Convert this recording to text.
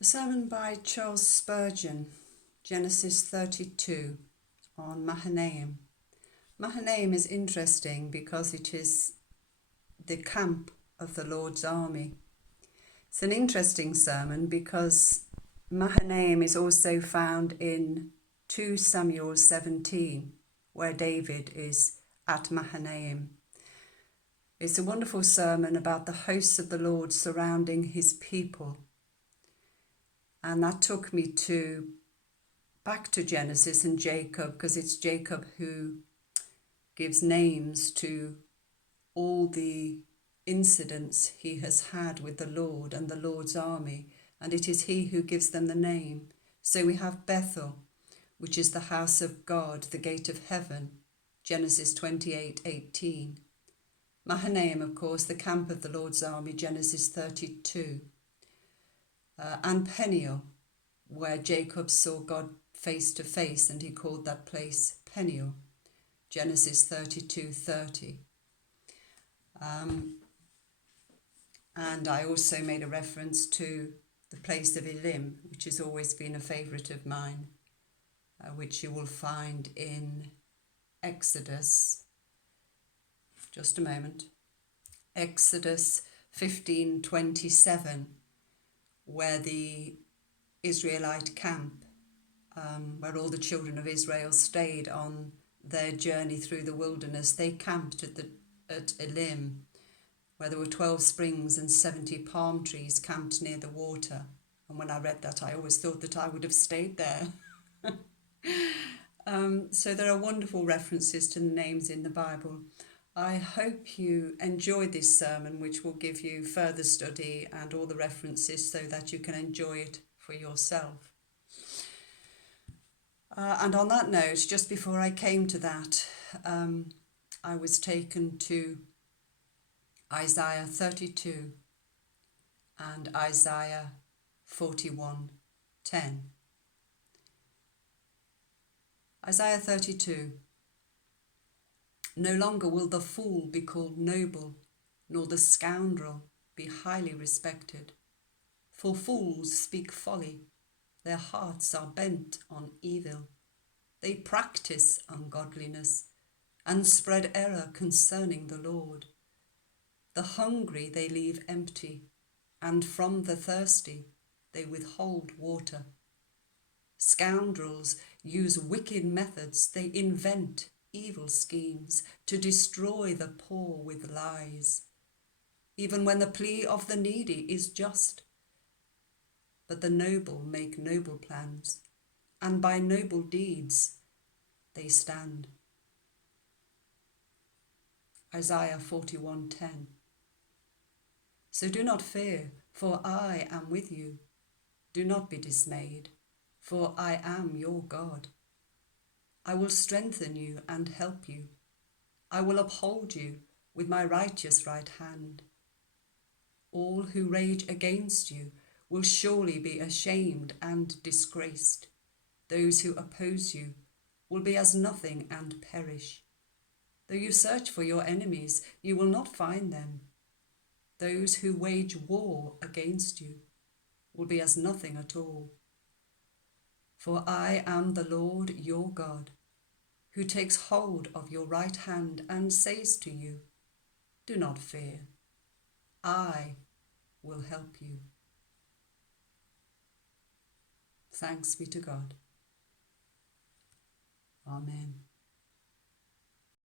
A sermon by CH Spurgeon, Genesis 32, on Mahanaim. Mahanaim is interesting because it is the camp of the Lord's army. It's an interesting sermon because Mahanaim is also found in 2 Samuel 17, where David is at Mahanaim. It's a wonderful sermon about the hosts of the Lord surrounding his people. And that took me back to Genesis and Jacob, because it's Jacob who gives names to all the incidents he has had with the Lord and the Lord's army, and it is he who gives them the name. So we have Bethel, which is the house of God, the gate of heaven, Genesis 28:18. Mahanaim, of course, the camp of the Lord's army, Genesis 32. And Peniel, where Jacob saw God face to face, and he called that place Peniel, Genesis 32:30. And I also made a reference to the place of Elim, which has always been a favourite of mine, which you will find in Exodus. Just a moment. Exodus 15:27. Where the Israelite camp, where all the children of Israel stayed on their journey through the wilderness, they camped at Elim, where there were 12 springs and 70 palm trees camped near the water. And when I read that, I always thought that I would have stayed there. So there are wonderful references to the names in the Bible. I hope you enjoyed this sermon, which will give you further study and all the references so that you can enjoy it for yourself. And on that note, just before I came to that, I was taken to Isaiah 32 and Isaiah 41:10. Isaiah 32. No longer will the fool be called noble, nor the scoundrel be highly respected. For fools speak folly, their hearts are bent on evil. They practice ungodliness and spread error concerning the Lord. The hungry they leave empty, and from the thirsty they withhold water. Scoundrels use wicked methods, they invent evil schemes to destroy the poor with lies, even when the plea of the needy is just. But the noble make noble plans, and by noble deeds they stand. Isaiah 41:10. So do not fear, for I am with you. Do not be dismayed, for I am your God. I will strengthen you and help you. I will uphold you with my righteous right hand. All who rage against you will surely be ashamed and disgraced. Those who oppose you will be as nothing and perish. Though you search for your enemies, you will not find them. Those who wage war against you will be as nothing at all. For I am the Lord your God, who takes hold of your right hand and says to you, do not fear, I will help you. Thanks be to God. Amen.